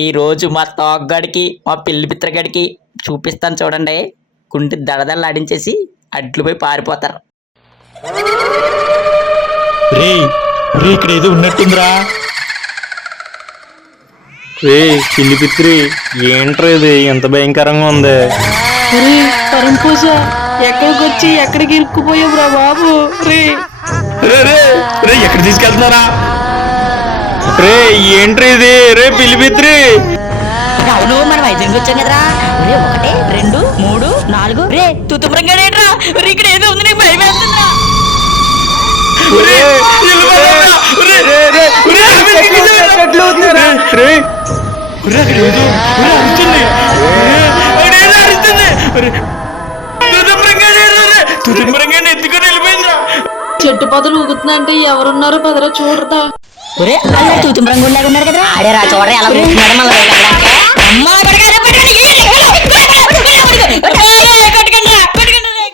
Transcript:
ఈ రోజు మా తోగ్గడికి మా పిల్లి పిత్రగడికి చూపిస్తాను చూడండి. కుంటి దడదల్లాడించేసి అడ్లు పోయి పారిపోతారు. రే రే ఇక్కడ ఏదో ఉన్నట్టుందిరా. రే పిల్లి పిత్రి ఏంట్రా ఇది ఎంత భయంకరంగా ఉంది. పరంపూజ ఎక్కడికి వచ్చి ఎక్కడికి ఇరుక్కుపోయావురా బాబు. రే రే రే రే ఎక్కడ తీసుకెళ్తున్నారా? రే ఏంట్రా ఇది? రే పిల్లి పిత్రి అవును మనం వైజాగ్ వచ్చాం కదరా. రే 1 2 3 4 రే తుతుమరంగాడేట్రా. ఇక్కడ ఏదో ఉంది, నీకు భయం వేస్తుందిరా. చెట్టు పొదలు ఊగుతుందంటే ఎవరున్నారో పదరా చూడరా. ఒరే అలా తూతుమరంగులాగా ఉన్నారు కదరా. ఆడేరా చూడరా ఎలా ఊగుతున్నాడు. మళ్ళీ